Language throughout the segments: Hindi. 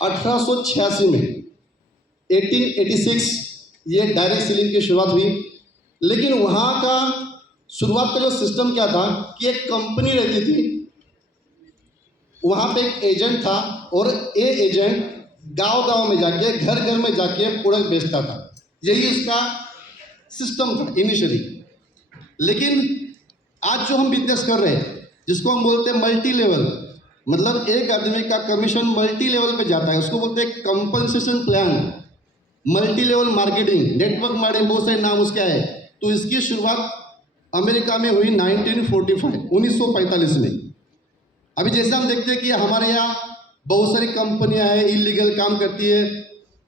1886 में 1886 ये डायरेक्ट सेलिंग की शुरुआत हुई। लेकिन वहाँ का शुरुआत का जो सिस्टम क्या था कि एक कंपनी रहती थी, वहाँ पे एक एजेंट था और ये एजेंट गांव-गांव में जाके, घर-घर में जाके प्रोडक्ट बेचता था। यही इसका सिस्टम था इनिशियली। लेकिन आज जो हम बिजनेस कर रहे हैं, जिसको हम बोलते हैं मल्टी लेवल, मतलब एक आदमी का कमीशन मल्टी लेवल पे जाता है, उसको बोलते हैं compensation plan, multi level marketing, network marketing, बहुत सारे नाम उसके आए। तो इसकी शुरुआत अमेरिका में हुई 1945 में। अभी जैसे हम देखते हैं कि हमारे यहाँ बहुत सारी कंपनियां हैं, इलीगल काम करती है,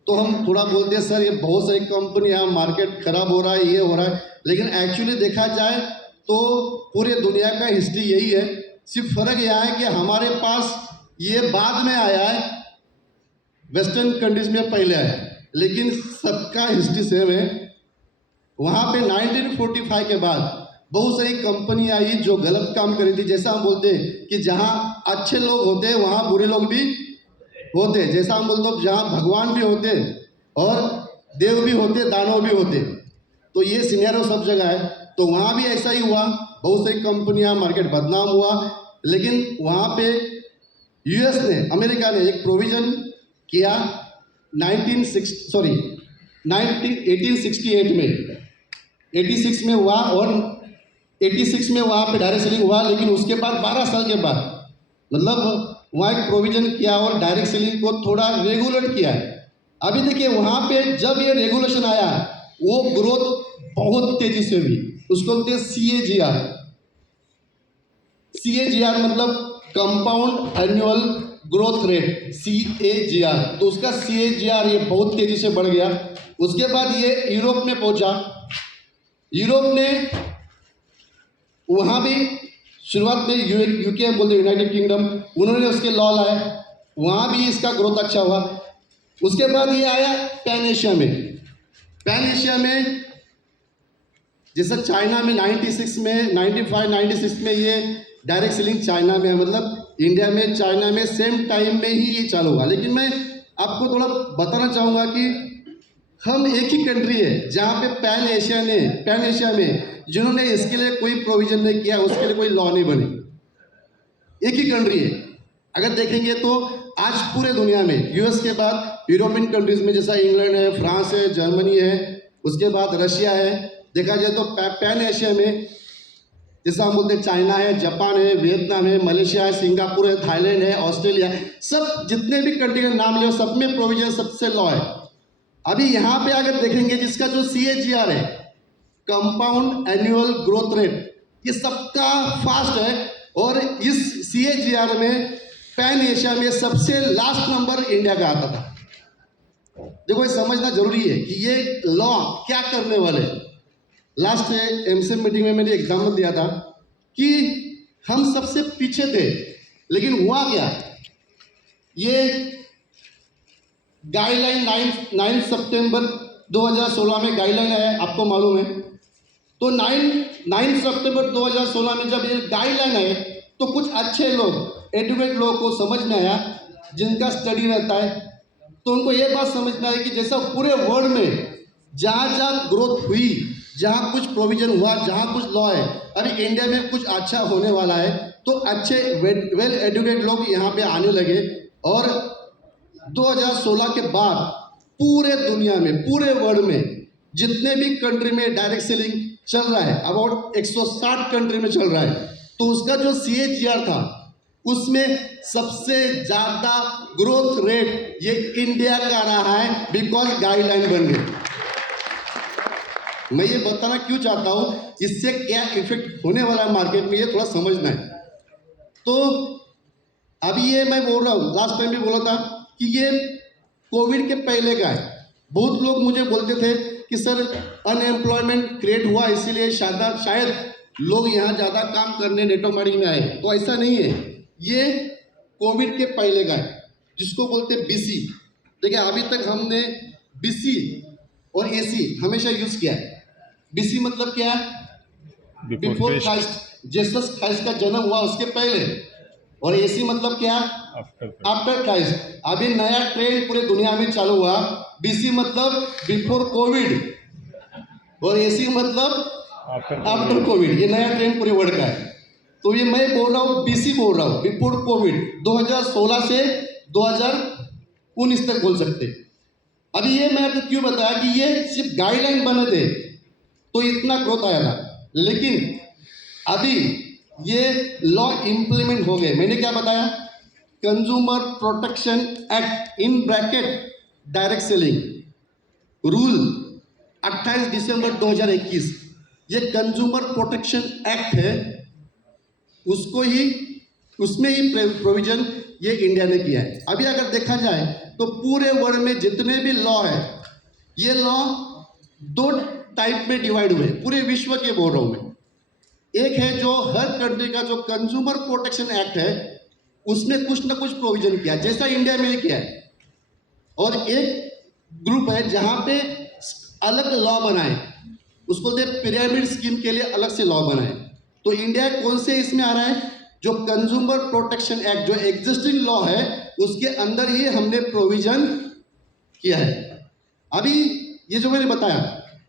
तो हम थोड़ा बोलते हैं सर ये बहुत सारी कंपनियां, मार्केट खराब हो रहा है, ये हो रहा है। लेकिन एक्चुअली देखा जाए तो पूरे दुनिया का हिस्ट्री यही है। सिर्फ फर्क यह है कि हमारे पास ये बाद में आया है, वेस्टर्न कंट्रीज में पहले आया, लेकिन सबका हिस्ट्री सेम है। वहाँ पे 1945 के बाद बहुत सारी कंपनी आई जो गलत काम कर रही थी। जैसा हम बोलते हैं कि जहाँ अच्छे लोग होते हैं वहाँ बुरे लोग भी होते हैं। जैसा हम बोलते हैं जहाँ भगवान भी होते और देव भी होते, दानव भी होते, तो ये सिनेरियो सब जगह है। तो वहाँ भी ऐसा ही हुआ, बहुत सारी कंपनियाँ, मार्केट बदनाम हुआ। लेकिन वहाँ पे यूएस ने, अमेरिका ने एक प्रोविज़न किया 1868 में, 86 में हुआ और 86 में वहाँ पे डायरेक्ट सेलिंग हुआ। लेकिन उसके बाद 12 साल के बाद मतलब वहाँ एक प्रोविज़न किया और डायरेक्ट सेलिंग को थोड़ा रेगुलेट किया है। अभी देखिए वहाँ पे जब ये रेगुलेशन आया, वो ग्रोथ बहुत तेजी से हुई। उसको बोलते हैं CAGR। CAGR मतलब compound annual growth rate, CAGR। तो उसका CAGR ये बहुत तेजी से बढ़ गया। उसके बाद ये यूरोप में पहुंचा। यूरोप ने वहाँ भी शुरुआत में यूके बोलते यूनाइटेड किंगडम, उन्होंने उसके लॉ लाए, वहाँ भी इसका ग्रोथ अच्छा हुआ। उसके बाद ये आया पैन एशिया में। पैन एशिया में जैसे चाइना में 96 में 96 में ये डायरेक्ट सेलिंग चाइना में है, मतलब इंडिया में चाइना में सेम टाइम में ही ये चालू हुआ। लेकिन मैं आपको थोड़ा बताना चाहूँगा कि हम एक ही कंट्री है जहाँ पे पैन एशिया में जिन्होंने इसके लिए कोई प्रोविजन नहीं किया, उसके लिए कोई लॉ नहीं बने, एक ही कंट्री है। अगर देखेंगे तो आज पूरे दुनिया में यूएस के बाद यूरोपियन कंट्रीज में जैसा इंग्लैंड है, फ्रांस है, जर्मनी है, उसके बाद रशिया है। देखा जाए तो पैन एशिया में जैसा हम बोलते हैं चाइना है, जापान है, वियतनाम है, मलेशिया है, सिंगापुर है, थाईलैंड है, ऑस्ट्रेलिया है, सब जितने भी कंट्री का नाम लिया सब में प्रोविजन, सबसे लॉ है। अभी यहाँ पे अगर देखेंगे जिसका जो CAGR है, कंपाउंड एनुअल ग्रोथ रेट, ये सबका फास्ट है। और इस CAGR में पैन एशिया में सबसे लास्ट नंबर इंडिया का आता था। देखो ये समझना जरूरी है कि ये लॉ क्या करने वाले। लास्ट MCM मीटिंग में मैंने एग्जाम्पल दिया था कि हम सबसे पीछे थे, लेकिन हुआ क्या, ये गाइडलाइन 9 सितंबर 2016 में गाइडलाइन है, आपको मालूम है। तो 9 सितंबर 2016 में जब ये गाइडलाइन है तो कुछ अच्छे लोग, एडुकेट लोगों को समझ में आया, जिनका स्टडी रहता है, तो उनको ये बात समझ में आई कि जैसा पूरे वर्ल्ड में जहाँ जहाँ ग्रोथ हुई, जहाँ कुछ प्रोविजन हुआ, जहाँ कुछ लॉ है, अरे इंडिया में कुछ अच्छा होने वाला है, तो अच्छे वेल एडुकेट लोग यहाँ पे आने लगे। और 2016 के बाद पूरे दुनिया में, पूरे वर्ल्ड में जितने भी कंट्री में डायरेक्ट सेलिंग चल रहा है, अबाउट 160 कंट्री में चल रहा है, तो उसका जो CAGR था उसमें सबसे ज्यादा ग्रोथ रेट ये इंडिया का रहा है, बिकॉज गाइडलाइन बन गई। मैं ये बताना क्यों चाहता हूं, इससे क्या इफेक्ट होने वाला है मार्केट में, ये थोड़ा समझना है। तो अभी ये मैं बोल रहा हूँ, लास्ट टाइम भी बोला था कि ये कोविड के पहले का है। बहुत लोग मुझे बोलते थे कि सर अनएम्प्लॉयमेंट क्रिएट हुआ इसीलिए शायद लोग यहाँ ज़्यादा काम करने नेटवर्क मार्केटिंग में आए। तो ऐसा नहीं है, ये कोविड के पहले का है, जिसको बोलते हैं BC। देखिए अभी तक हमने BC और AC हमेशा यूज किया है। BC मतलब क्या है, बिफोर क्राइस्ट, जीसस क्राइस्ट का जन्म हुआ उसके पहले। और एसी मतलब क्या? After Christ. अभी नया ट्रेंड पूरे दुनिया में चालू हुआ, बीसी मतलब बिफोर कोविड और एसी मतलब आफ्टर कोविड। ये नया ट्रेंड पूरे वर्ल्ड का है। तो ये मैं बोल रहा हूँ, बीसी बोल रहा हूँ, बिफोर कोविड, 2016 से 2019 तक बोल सकते। अभी ये मैं आपको क्यों बताया कि ये सिर्फ गाइडलाइन बने थे तो इतना ग्रोथ आया था, लेकिन अभी ये लॉ इंप्लीमेंट हो गए। मैंने क्या बताया? Consumer protection act in bracket direct selling rule 28 दिसंबर 2021, ये कंज्यूमर प्रोटेक्शन एक्ट है, उसमें ही प्रोविजन ये इंडिया ने किया है। अभी अगर देखा जाए तो पूरे वर्ल्ड में जितने भी लॉ है, ये लॉ 2 टाइप में डिवाइड हुए, पूरे विश्व के बोल रहा हूं मैं। एक है जो हर कंट्री का जो कंज्यूमर प्रोटेक्शन एक्ट है, उसमें कुछ ना कुछ प्रोविजन किया, जैसा इंडिया में किया है। और एक ग्रुप है जहां पे अलग लॉ बनाए, उसको बोलते हैं पिरामिड स्कीम के लिए अलग से लॉ बनाए। तो इंडिया कौन से इसमें आ रहा है? जो कंज्यूमर प्रोटेक्शन एक्ट जो एग्जिस्टिंग लॉ है उसके अंदर ही हमने प्रोविजन किया है। अभी ये जो मैंने बताया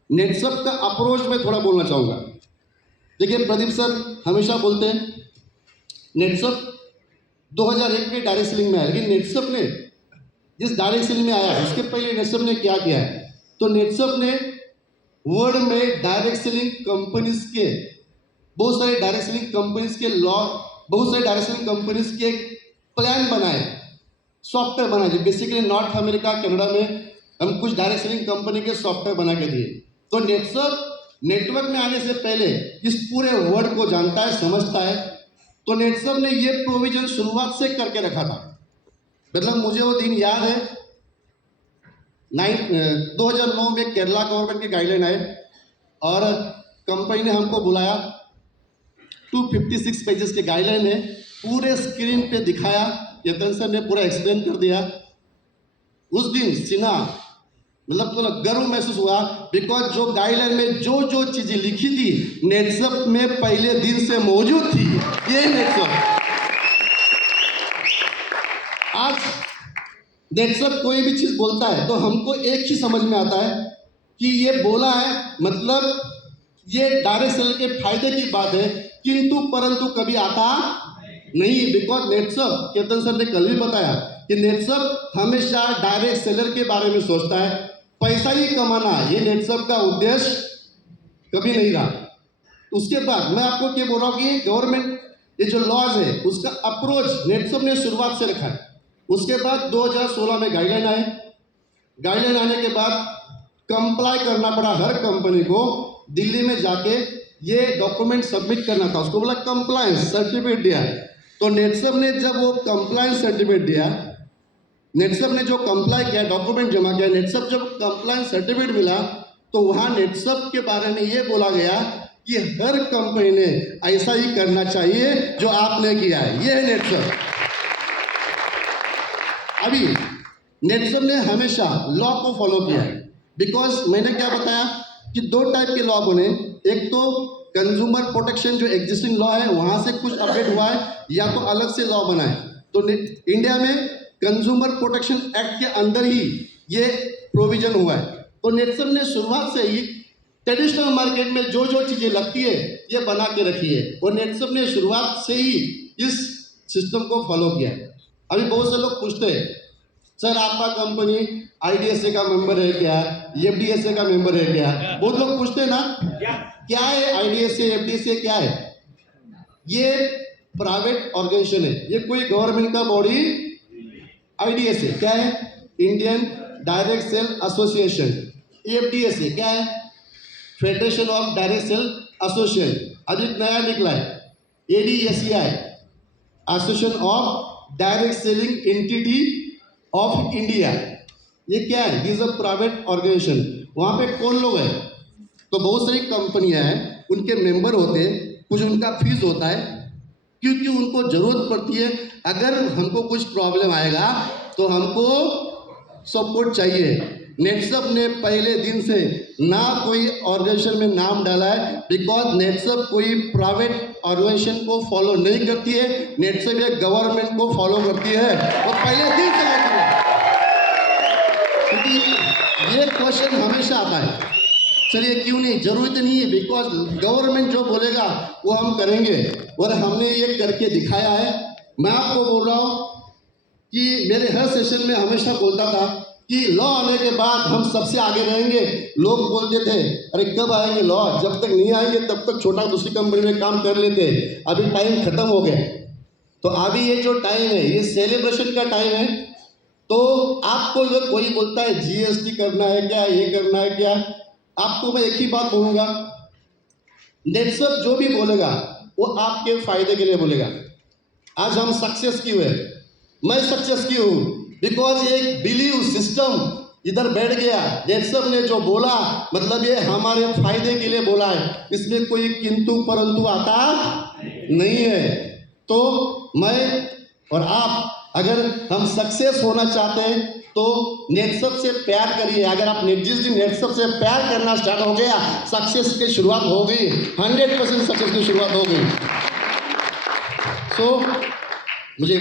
नेटसप का अप्रोच में थोड़ा बोलना चाहूंगा। देखिए, प्रदीप सर हमेशा बोलते हैं नेटसप 2001 में डायरेक्ट सेलिंग में आया, लेकिन नेटसप ने जिस डायरेक्ट सेलिंग में आया उसके पहले नेटसप ने क्या किया है? तो नेटसप ने वर्ल्ड में डायरेक्ट सेलिंग कंपनीज के बहुत सारे डायरेक्ट सेलिंग कंपनीज के लॉ, बहुत सारे डायरेक्ट सेलिंग कंपनीज के प्लान बनाए, सॉफ्टवेयर बनाए। बेसिकली नॉर्थ अमेरिका, कनाडा में हम कुछ डायरेक्ट सेलिंग कंपनी के सॉफ्टवेयर बना के दिए। तो नेटसप नेटवर्क में आने से पहले इस पूरे वर्ल्ड को जानता है, समझता है। तो नेटसप ने ये प्रोविजन शुरुआत से करके रखा था। मतलब मुझे वो दिन याद है, 2009 में केरला गवर्नमेंट के गाइडलाइन आए और कंपनी ने हमको बुलाया, 256 पेजेस के गाइडलाइन है, पूरे स्क्रीन पे दिखाया, यतन सर ने पूरा एक्सप्लेन कर दिया। उस दिन सीना मतलब थोड़ा गर्व महसूस हुआ, बिकॉज जो गाइडलाइन में जो जो चीजें लिखी थी नेटसप में पहले दिन से मौजूद थी। ये नेटसप, आज नेटसप कोई भी चीज बोलता है तो हमको एक ही समझ में आता है कि ये बोला है, मतलब ये डायरेक्ट सेल के फायदे की बात है, किंतु परंतु कभी आता नहीं। बिकॉज नेटसप, केतन सर ने कल भी बताया कि नेटसप हमेशा डायरेक्ट सेलर के बारे में सोचता है, पैसा ही कमाना ये नेटसप का उद्देश्य कभी नहीं रहा। उसके बाद मैं आपको क्या बोल रहा हूँ कि गवर्नमेंट ये जो लॉज है उसका अप्रोच नेटसप ने शुरुआत से रखा है। उसके बाद 2016 में गाइडलाइन आए, गाइडलाइन आने के बाद कंप्लाई करना पड़ा हर कंपनी को, दिल्ली में जाके ये डॉक्यूमेंट सबमिट करना था, उसको बोला कंप्लायंस सर्टिफिकेट दिया। तो नेटसप ने जब वो कंप्लायंस सर्टिफिकेट दिया, नेटसप ने जो कंप्लाई किया, डॉक्यूमेंट जमा किया, नेटसप जब कंप्लायंस सर्टिफिकेट मिला तो वहाँ नेटसप के बारे में ये बोला गया कि हर कंपनी ने ऐसा ही करना चाहिए जो आपने किया है। ये है नेटसप। अभी नेटसप ने हमेशा लॉ को फॉलो किया है, बिकॉज मैंने क्या बताया कि 2 टाइप के लॉ बने। एक तो कंज्यूमर प्रोटेक्शन जो एग्जिस्टिंग लॉ है वहां से कुछ अपडेट हुआ है, या तो अलग से लॉ बना है। तो इंडिया में कंज्यूमर प्रोटेक्शन एक्ट के अंदर ही ये प्रोविजन हुआ है। तो नेटसप ने शुरुआत से ही ट्रेडिशनल मार्केट में जो जो चीजें लगती है ये बना के रखी है, और नेटसप ने शुरुआत से ही इस सिस्टम को फॉलो किया है। अभी बहुत से लोग पूछते हैं, सर आपका कंपनी IDSA का मेंबर है क्या, FDSA का मेंबर है क्या? बहुत लोग पूछते हैं ना, क्या है IDSA, FDSA क्या है? ये प्राइवेट ऑर्गेनाइजेशन है, ये कोई गवर्नमेंट का बॉडी। IDSA क्या है? Indian direct sell association. FDSA क्या है? Federation of direct sell association. अभी नया निकला है ADSEI, association of direct selling entity of India. ये क्या है? This a private organisation. वहाँ पे कौन लोग हैं? तो बहुत सारी कंपनियां हैं, उनके मेंबर होते हैं, कुछ उनका फीस होता है, क्योंकि उनको जरूरत पड़ती है। अगर हमको कुछ प्रॉब्लम आएगा तो हमको सपोर्ट चाहिए। नेटसप ने पहले दिन से ना कोई ऑर्गेनाइजेशन में नाम डाला है, बिकॉज नेटसप कोई प्राइवेट ऑर्गेनाइजेशन को फॉलो नहीं करती है, नेटसेप एक गवर्नमेंट को फॉलो करती है, वो पहले दिन से करती है। क्योंकि ये क्वेश्चन हमेशा आता है, चलिए क्यों नहीं, जरूरत नहीं है, बिकॉज गवर्नमेंट जो बोलेगा वो हम करेंगे, और हमने ये करके दिखाया है। मैं आपको बोल रहा हूँ कि मेरे हर सेशन में हमेशा बोलता था कि लॉ आने के बाद हम सबसे आगे रहेंगे। लोग बोलते थे अरे कब आएंगे लॉ, जब तक नहीं आएंगे तब तक छोटा दूसरी कंपनी में काम कर लेते, अभी टाइम खत्म हो गया। तो अभी ये जो टाइम है ये सेलिब्रेशन का टाइम है। तो आपको अगर कोई बोलता है जीएसटी करना है क्या, ये करना है क्या, आपको मैं एक ही बात बोलूँगा, नेटसेप जो भी बोलेगा वो आपके फायदे के लिए बोलेगा। आज हम सक्सेस क्यों है, मैं सक्सेस क्यों हूँ, बिकॉज एक बिलीव सिस्टम इधर बैठ गया। नेटसेप ने जो बोला मतलब ये हमारे फायदे के लिए बोला है, इसमें कोई किंतु परंतु आता नहीं है। तो मैं और आप अगर हम सक्सेस होना चाहते हैं तो नेटसेप से प्यार करिए। अगर आप जिस दिन नेटसेप से प्यार करना स्टार्ट हो गया, सक्सेस की शुरुआत हो गई, 100% सक्सेस की शुरुआत हो गई। सो मुझे